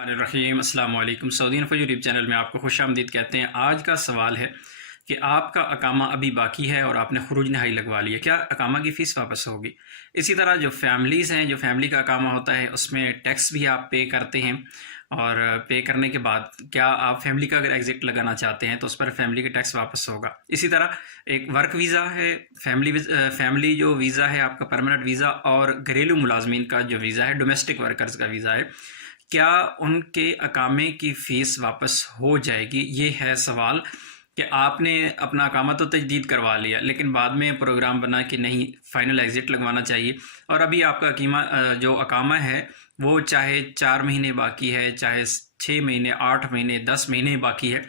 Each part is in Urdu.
الرحیم السلام علیکم سعودی انفو یوٹیوب چینل میں آپ کو خوش آمدید کہتے ہیں۔ آج کا سوال ہے کہ آپ کا اقامہ ابھی باقی ہے اور آپ نے خروج نہائی لگوا لی ہے، کیا اقامہ کی فیس واپس ہوگی؟ اسی طرح جو فیملیز ہیں، جو فیملی کا اقامہ ہوتا ہے اس میں ٹیکس بھی آپ پے کرتے ہیں، اور پے کرنے کے بعد کیا آپ فیملی کا اگر ایگزٹ لگانا چاہتے ہیں تو اس پر فیملی کا ٹیکس واپس ہوگا۔ اسی طرح ایک ورک ویزا ہے، فیملی جو ویزا ہے آپ کا پرماننٹ ویزا، اور گھریلو ملازمین کا جو ویزا ہے، ڈومیسٹک ورکرز کا ویزا ہے، کیا ان کے اقامے کی فیس واپس ہو جائے گی؟ یہ ہے سوال کہ آپ نے اپنا اقامہ تو تجدید کروا لیا، لیکن بعد میں پروگرام بنا کہ نہیں فائنل ایگزٹ لگوانا چاہیے، اور ابھی آپ کا جو اقامہ ہے وہ چاہے 4 مہینے باقی ہے، چاہے 6 مہینے، 8 مہینے، 10 مہینے باقی ہے۔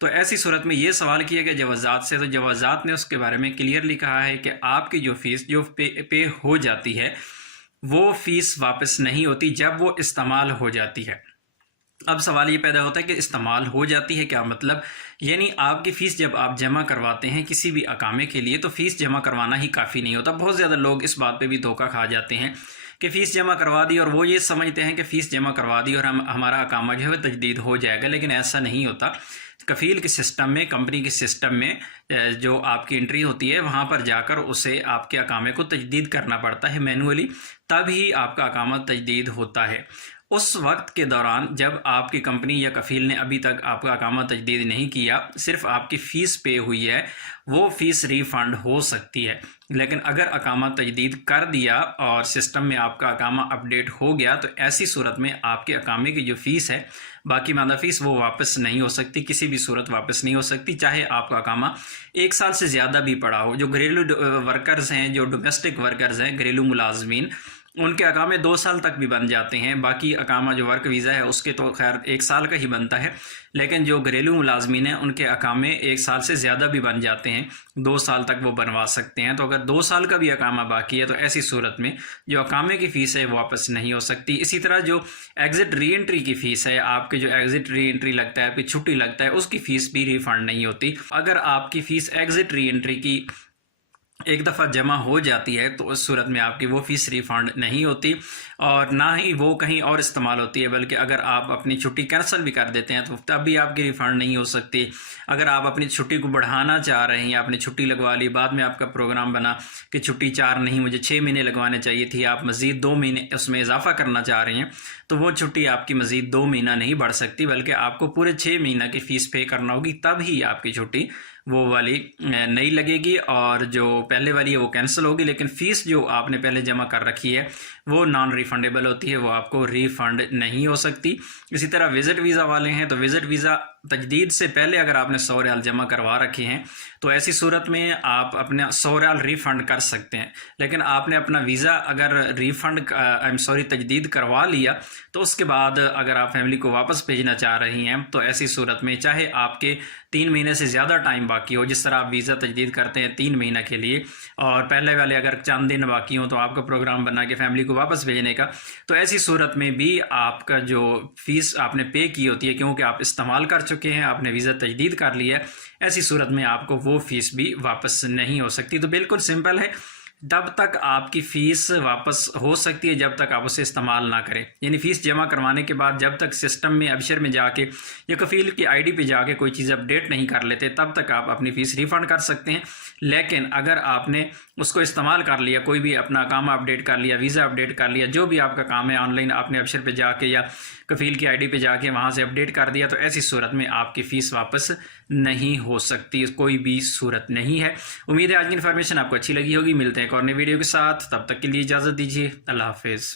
تو ایسی صورت میں یہ سوال کیا گیا جوازات سے، تو جوازات نے اس کے بارے میں کلیئرلی کہا ہے کہ آپ کی جو فیس جو پے ہو جاتی ہے وہ فیس واپس نہیں ہوتی جب وہ استعمال ہو جاتی ہے۔ اب سوال یہ پیدا ہوتا ہے کہ استعمال ہو جاتی ہے کیا مطلب؟ یعنی آپ کی فیس جب آپ جمع کرواتے ہیں کسی بھی اقامے کے لیے تو فیس جمع کروانا ہی کافی نہیں ہوتا۔ بہت زیادہ لوگ اس بات پہ بھی دھوکہ کھا جاتے ہیں کہ فیس جمع کروا دی، اور وہ یہ سمجھتے ہیں کہ فیس جمع کروا دی اور ہمارا اقامہ جو ہے تجدید ہو جائے گا، لیکن ایسا نہیں ہوتا۔ کفیل کے سسٹم میں، کمپنی کے سسٹم میں جو آپ کی انٹری ہوتی ہے وہاں پر جا کر اسے آپ کے اقامے کو تجدید کرنا پڑتا ہے مینولی، تب ہی آپ کا اقامہ تجدید ہوتا ہے۔ اس وقت کے دوران جب آپ کی کمپنی یا کفیل نے ابھی تک آپ کا اقامہ تجدید نہیں کیا، صرف آپ کی فیس پے ہوئی ہے، وہ فیس ریفنڈ ہو سکتی ہے۔ لیکن اگر اقامہ تجدید کر دیا اور سسٹم میں آپ کا اقامہ اپڈیٹ ہو گیا تو ایسی صورت میں آپ کے اقامے کی جو فیس ہے، باقی ماندہ فیس، وہ واپس نہیں ہو سکتی، کسی بھی صورت واپس نہیں ہو سکتی، چاہے آپ کا اقامہ 1 سال سے زیادہ بھی پڑا ہو۔ جو گھریلو ورکرز ہیں، جو ڈومیسٹک ورکرز ہیں، گھریلو ملازمین، ان کے اقامے 2 سال تک بھی بن جاتے ہیں۔ باقی اقامہ جو ورک ویزا ہے اس کے تو خیر 1 سال کا ہی بنتا ہے، لیکن جو گھریلو ملازمین ہیں ان کے اقامے 1 سال سے زیادہ بھی بن جاتے ہیں، 2 سال تک وہ بنوا سکتے ہیں۔ تو اگر 2 سال کا بھی اقامہ باقی ہے تو ایسی صورت میں جو اقامے کی فیس ہے واپس نہیں ہو سکتی۔ اسی طرح جو ایگزٹ ری انٹری کی فیس ہے، آپ کے جو ایگزٹ ری انٹری لگتا ہے، آپ کی چھٹی لگتا ہے، اس کی فیس بھی ریفنڈ نہیں ہوتی۔ اگر آپ کی فیس ایگزٹ ری انٹری کی ایک دفعہ جمع ہو جاتی ہے تو اس صورت میں آپ کی وہ فیس ریفنڈ نہیں ہوتی، اور نہ ہی وہ کہیں اور استعمال ہوتی ہے، بلکہ اگر آپ اپنی چھٹی کینسل بھی کر دیتے ہیں تو تب بھی آپ کی ریفنڈ نہیں ہو سکتی۔ اگر آپ اپنی چھٹی کو بڑھانا چاہ رہے ہیں، آپ نے چھٹی لگوا لی، بعد میں آپ کا پروگرام بنا کہ چھٹی 4 نہیں، مجھے 6 مہینے لگوانے چاہیے تھی، آپ مزید 2 مہینے اس میں اضافہ کرنا چاہ رہے ہیں، تو وہ چھٹی آپ کی مزید 2 مہینہ نہیں بڑھ سکتی، بلکہ آپ کو پورے 6 مہینہ کی فیس پے کرنا ہوگی، تب ہی آپ کی چھٹی وہ والی نہیں لگے گی، اور جو پہلے والی ہے وہ کینسل ہوگی۔ لیکن فیس جو آپ نے پہلے جمع کر رکھی ہے وہ نان ریفنڈیبل ہوتی ہے، وہ آپ کو ریفنڈ نہیں ہو سکتی۔ اسی طرح وزٹ ویزا والے ہیں تو وزٹ ویزا تجدید سے پہلے اگر آپ نے 100 ریال جمع کروا رکھے ہیں تو ایسی صورت میں آپ اپنا 100 ریال ریفنڈ کر سکتے ہیں، لیکن آپ نے اپنا ویزا اگر تجدید کروا لیا تو اس کے بعد اگر آپ فیملی کو واپس بھیجنا چاہ رہی ہیں تو ایسی صورت میں چاہے آپ کے 3 مہینے سے زیادہ ٹائم باقی ہو، جس طرح آپ ویزا تجدید کرتے ہیں 3 مہینہ کے لیے، اور پہلے والے اگر چند دن باقی ہوں تو آپ کا پروگرام بنا کے فیملی کو واپس بھیجنے کا، تو ایسی صورت میں بھی آپ کا جو فیس آپ نے پے کی ہوتی ہے، کیونکہ آپ استعمال کر چکے ہیں، آپ نے ویزا تجدید کر لیا ہے، ایسی صورت میں آپ کو وہ فیس بھی واپس نہیں ہو سکتی۔ تو بالکل سمپل ہے، تب تک آپ کی فیس واپس ہو سکتی ہے جب تک آپ اسے استعمال نہ کریں، یعنی فیس جمع کروانے کے بعد جب تک سسٹم میں ابشر میں جا کے یا کفیل کی آئی ڈی پہ جا کے کوئی چیز اپڈیٹ نہیں کر لیتے، تب تک آپ اپنی فیس ریفنڈ کر سکتے ہیں۔ لیکن اگر آپ نے اس کو استعمال کر لیا، کوئی بھی اپنا اقامہ اپڈیٹ کر لیا، ویزا اپڈیٹ کر لیا، جو بھی آپ کا کام ہے آن لائن آپ نے ابشر پہ جا کے یا کفیل کی آئی ڈی پہ جا کے وہاں سے اپڈیٹ کر دیا، تو ایسی صورت میں آپ کی فیس واپس نہیں ہو سکتی، کوئی بھی صورت نہیں ہے۔ امید ہے آج کی انفارمیشن آپ کو اچھی لگی ہوگی، ملتے ہیں ایک اور نئی ویڈیو کے ساتھ، تب تک کے لیے اجازت دیجیے، اللہ حافظ۔